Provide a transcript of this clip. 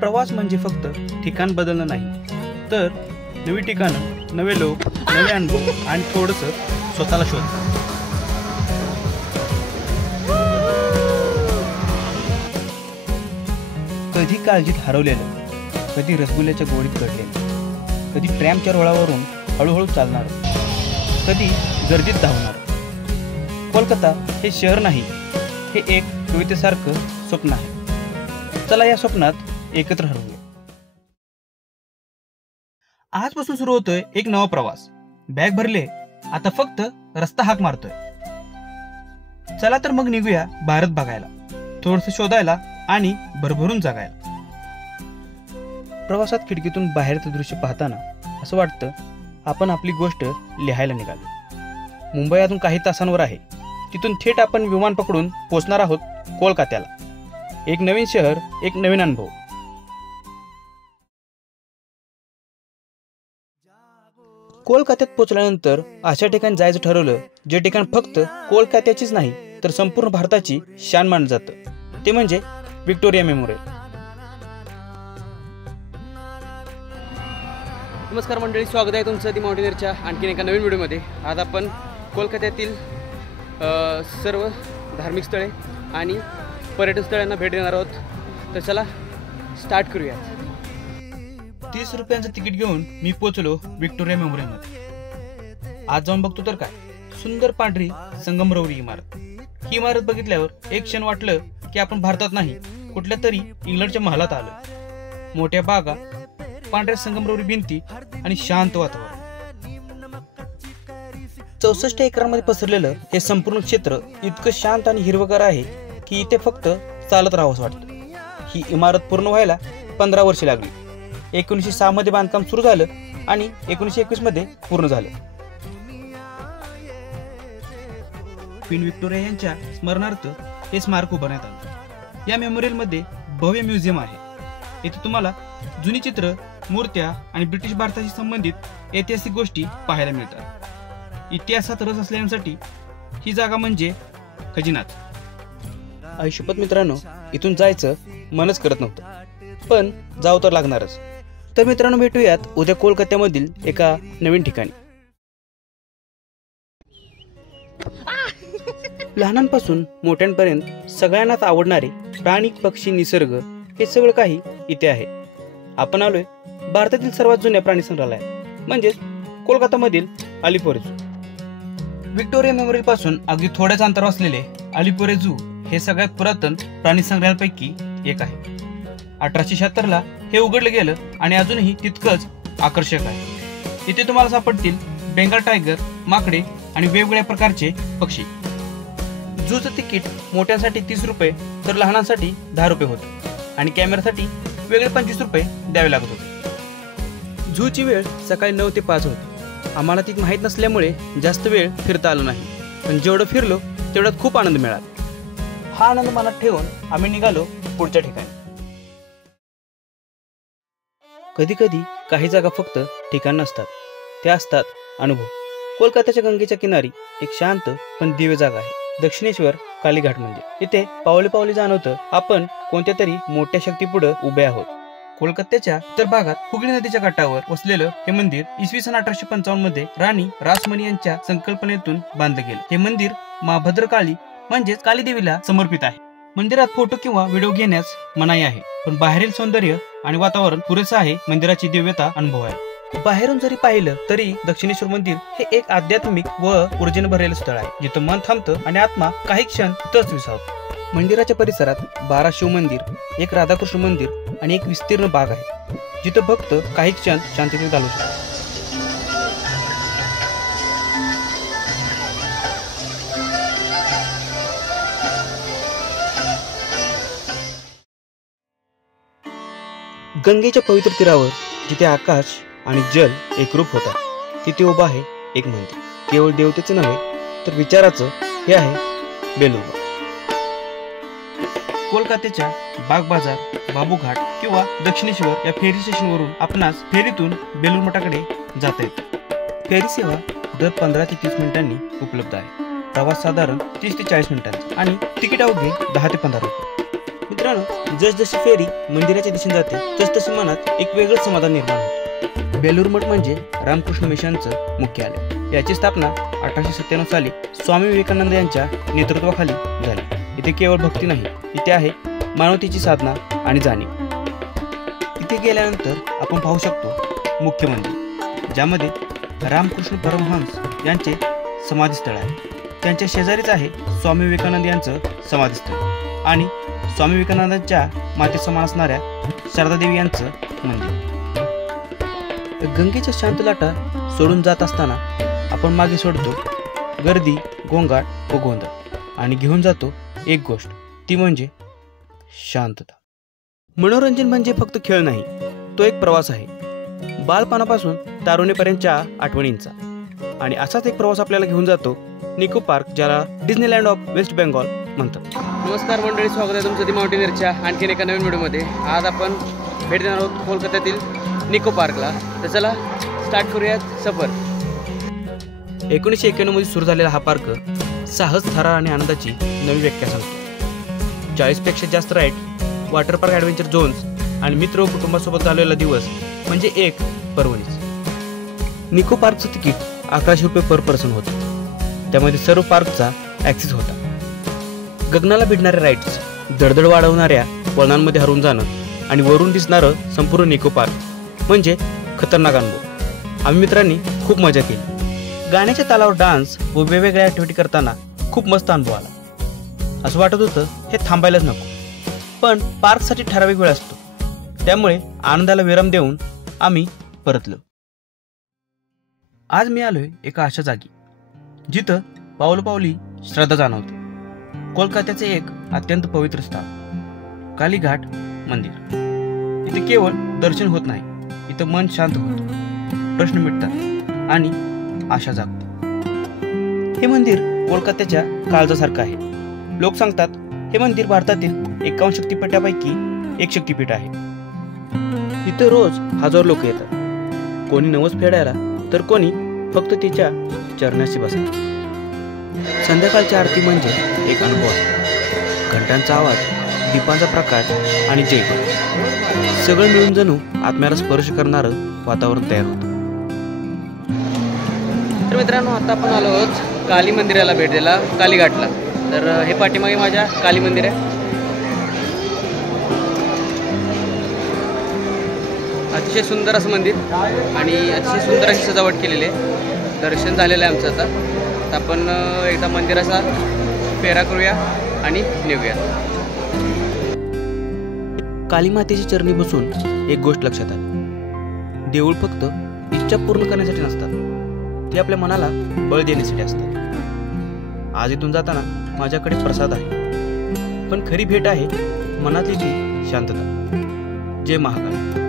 प्रवास म्हणजे फक्त ठिकाण बदलणं नाही, तर नवी ठिकाणं, नवे लोक, नवे अनुभव आणि थोडंसं स्वतःला शोधणं. कधी काळजीत हरवलेलं, कधी रसगुल्ल्याच्या गोडीत घडलेलं, कधी ट्रॅमच्या रुळावरून हळूहळू चालणार, कधी गर्दीत धावणार. कोलकाता हे शहर नाही, हे एक कवितेसारखं स्वप्न आहे. चला या स्वप्नात एकत्र हरवूया. आजपासून सुरू होतोय एक नवा प्रवास. बॅग भरले, आता फक्त रस्ता हाक मारतोय. चला तर मग निघूया भारत बघायला, थोडंसं शोधायला आणि भरभरून जगायला. प्रवासात खिडकीतून बाहेरचं दृश्य पाहताना असं वाटतं आपण आपली गोष्ट लिहायला निघालो. मुंबई अजून काही तासांवर आहे. तिथून थेट आपण विमान पकडून पोहोचणार आहोत कोलकात्याला. एक नवीन शहर, एक नवीन अनुभव. कोलकात्यात पोहोचल्यानंतर अशा ठिकाणी जायचं ठरवलं जे ठिकाण फक्त कोलकात्याचीच नाही तर संपूर्ण भारताची शान मानलं जातं. ते म्हणजे व्हिक्टोरिया मेमोरियल. नमस्कार मंडळी, स्वागत आहे तुमचं दी माउंटेनियरच्या आणखीन एका नवीन व्हिडिओमध्ये. आज आपण कोलकात्यातील सर्व धार्मिक स्थळे आणि पर्यटन स्थळांना भेट देणार आहोत. तर चला स्टार्ट करूया. 30 रुपयांचं तिकीट घेऊन मी पोचलो व्हिक्टोरिया मेमोरियलमध्ये. आज जाऊन बघतो तर काय, सुंदर पांढरी संगमरवरी इमारत. ही इमारत बघितल्यावर एक क्षण वाटलं की आपण भारतात नाही, कुठल्या तरी इंग्लंडच्या महालात आलो. मोठ्या बागा, पांढऱ्या संगमरवरी भिंती आणि शांत वातावरण. 64 एकरांमध्ये पसरलेलं हे संपूर्ण क्षेत्र इतकं शांत आणि हिरवगार आहे की इथे फक्त चालत राहावंसं वाटतं. ही इमारत पूर्ण व्हायला 15 वर्षे लागली. 1906 मध्ये बांधकाम सुरू झालं आणि 1921 मध्ये पूर्ण झालं. क्वीन व्हिक्टोरिया यांच्या स्मरणार्थ हे स्मारक उभारण्यात आलं. या मेमोरियलमध्ये भव्य म्युझियम आहे. इथे तुम्हाला जुनी चित्र, मूर्त्या आणि ब्रिटिश भारताशी संबंधित ऐतिहासिक गोष्टी पाहायला मिळतात. इतिहासात रस असलेल्यांसाठी ही जागा म्हणजे खजिनाच. आयुष्यपत मित्रांनो, इथून जायचं मनच करत नव्हतं, पण जावं तर लागणारच. तर मित्रांनो, भेटूयात उद्या कोलकात्यामधील एका नवीन ठिकाणी. लहानांपासून मोठ्यांपर्यंत सगळ्यांनाच आवडणारे प्राणी, पक्षी, निसर्ग हे सगळं काही इथे आहे. आपण आलोय भारतातील सर्वात जुन्या प्राणी संग्रहालयात, म्हणजेच कोलकातामधील अलिपोर झू. व्हिक्टोरिया मेमोरियल पासून अगदी थोड्याच अंतरावर असलेले अलिपोर झू हे सगळ्यात पुरातन प्राणी संग्रहालयापैकी एक आहे. 1876 ला हे उघडलं गेलं आणि अजूनही तितकंच आकर्षक आहे. इथे तुम्हाला सापडतील बेंगाल टायगर, माकडे आणि वेगवेगळ्या प्रकारचे पक्षी. झूचं तिकीट मोठ्यांसाठी 30 रुपये तर लहानांसाठी 10 रुपये होते आणि कॅमेऱ्यासाठी वेगळे 25 रुपये द्यावे लागत होते. झूची वेळ सकाळी 9 ते 5 होती. आम्हाला ती माहीत नसल्यामुळे जास्त वेळ फिरता आलो नाही, पण जेवढं फिरलो तेवढ्यात खूप आनंद मिळाला. हा आनंद मनात ठेवून आम्ही निघालो पुढच्या ठिकाणी. कधी कधी काही जागा फक्त ठिकाण नसतात, त्या असतात अनुभव. कोलकात्याच्या गंगेच्या किनारी एक शांत पण दिव्य जागा आहे, दक्षिणेश्वर कालीघाट मंदिर. इथे पावली पावली जाणवतं आपण कोणत्या तरी मोठ्या शक्तीपुढे उभे आहोत. कोलकात्याच्या उत्तर भागात हुगळी नदीच्या काठावर वसलेलं हे मंदिर इसवी सन 1855 मध्ये राणी रासमणी यांच्या संकल्पनेतून बांधलं गेलं. हे मंदिर माँ भद्रकाली म्हणजेच काली देवीला समर्पित आहे. मंदिरात फोटो किंवा व्हिडिओ घेण्यास मनाई आहे, पण बाहेरील सौंदर्य आणि वातावरण पुरेसं आहे मंदिराची दिव्यता अनुभवायला. बाहेरून जरी पाहिलं तरी दक्षिणेश्वर मंदिर हे एक आध्यात्मिक व ऊर्जेने भरलेलं स्थळ आहे, जिथं मन थांबतं आणि आत्मा काही क्षण तिथंच विसावतो. मंदिराच्या परिसरात 12 शिव मंदिर, एक राधाकृष्ण मंदिर आणि एक विस्तीर्ण बाग आहे, जिथं भक्त काही क्षण शांततेत घालवू शकतात. गंगेच्या पवित्र तीरावर जिथे आकाश आणि जल एकरूप होतात, तिथे उभा आहे एक मंदिर. केवळ देवतेचं नव्हे तर विचाराचं हे आहे बेलूर मठ. कोलकात्याच्या बाग बाजार, बाबूघाट किंवा दक्षिणेश्वर या फेरी स्टेशनवरून आपणास फेरीतून बेलूर मठाकडे जाता येते. फेरी सेवा दर 15 ते 30 मिनिटांनी उपलब्ध आहे. प्रवास साधारण 30 ते 40 मिनिटांचा आणि तिकीट अवघे 10 ते 15 रुपये. मित्रांनो, जसजशी फेरी मंदिराच्या दिशेने जाते तसतशी मनात एक वेगळंच समाधान निर्माण होते. बेलूर मठ म्हणजे रामकृष्ण मिशनचं मुख्यालय. याची स्थापना 1897 साली स्वामी विवेकानंद यांच्या नेतृत्वाखाली झाली. इथे केवळ भक्ती नाही, इथे आहे मानवतेची साधना आणि जाणीव. इथे गेल्यानंतर आपण पाहू शकतो मुख्य मंदिर, ज्यामध्ये रामकृष्ण परमहंस यांचे समाधीस्थळ आहे. त्यांच्या शेजारीच आहे स्वामी विवेकानंद यांचं समाधीस्थळ आणि स्वामी विवेकानंदांच्या मातेसमान असणाऱ्या शारदादेवी यांचं मंदिर. गंगेच्या शांत लाटा सोडून जात असताना आपण मागे सोडतो गर्दी, गोंगाट व गोंधळ आणि घेऊन जातो एक गोष्ट, ती म्हणजे शांतता. मनोरंजन म्हणजे फक्त खेळ नाही, तो एक प्रवास आहे, बालपणापासून तारुण्यापर्यंतच्या आठवणींचा. आणि असाच एक प्रवास आपल्याला घेऊन जातो निको पार्क, ज्याला डिझनीलँड ऑफ वेस्ट बेंगॉल म्हणतात. नमस्कार मंडळी, स्वागत आहे तुमचं दी माउंटेनियरच्या आणखीन एका नवीन व्हिडिओमध्ये. आज आपण भेट देणार आहोत कोलकात्यातील निको पार्कला. तर चला स्टार्ट करूयात सफर. 1991 मध्ये सुरू झालेला हा पार्क साहस, थरार आणि आनंदाची नवी व्याख्या सांगतो. 40पेक्षा जास्त ride, water park, adventure zones आणि मित्र व कुटुंबासोबत घालवलेला दिवस म्हणजे एक पर्वणीच. निको पार्कचं तिकीट 1100 रुपये पर पर्सन होतं. त्यामध्ये सर्व पार्कचा ॲक्सेस होता. गगनाला भिडणाऱ्या राईड्स, दडदड वाढवणाऱ्या वळणांमध्ये हरवून जाणं आणि वरून दिसणारं संपूर्ण निको पार्क म्हणजे खतरनाक अनुभव. आम्ही मित्रांनी खूप मजा केली. गाण्याच्या तालावर डान्स व वेगवेगळ्या ॲक्टिव्हिटी करताना खूप मस्त अनुभव आला. असं वाटत होतं हे थांबायलाच नको. पण पार्कसाठी ठराविक वेळ असतो, त्यामुळे आनंदाला विराम देऊन आम्ही परतलो. आज मी आलोय एका अशा जागी जिथं पावलोपावली श्रद्धा जाणवते. कोलकात्याचे एक अत्यंत पवित्र स्थान, कालीघाट मंदिर. इथे केवळ दर्शन होत नाही, इथं मन शांत होतं, प्रश्न मिटतात आणि आशा जागते. हे मंदिर कोलकात्याच्या काळजासारखं आहे. लोक सांगतात हे मंदिर भारतातील 51 शक्तिपीठापैकी एक शक्तिपीठ आहे. इथं रोज हजारो लोक येतात, कोणी नवस फेडायला तर कोणी फक्त तिच्या चरणाशी बसतात. संध्याकाळची आरती म्हणजे एक अनुभव आहे. घंटांचा आवाज, दीपांचा प्रकाश आणि जयघोष सगळं मिळून जणू आत्म्याला स्पर्श करणारं वातावरण तयार होतं. तर मित्रांनो, आता आपण आलो आहोत काली मंदिराला भेट द्यायला, कालीघाटला. तर हे पाठीमागे माझ्या काली मंदिर आहे. अतिशय सुंदर असं मंदिर आणि अतिशय सुंदर अशी सजावट केलेली आहे. दर्शन झालेलं आहे आमचं. आता आपण एकदा मंदिराचा फेरा करूया आणि निघूया. काली मातेची चरणी बसून एक गोष्ट लक्षात आली, देऊळ फक्त इच्छा पूर्ण करण्यासाठी नसतात, ते आपल्या मनाला बळ देण्यासाठी असतात. आज इथून जाताना माझ्याकडे प्रसाद आहे, पण खरी भेट आहे मनातली ती शांतता. जय महाकाल.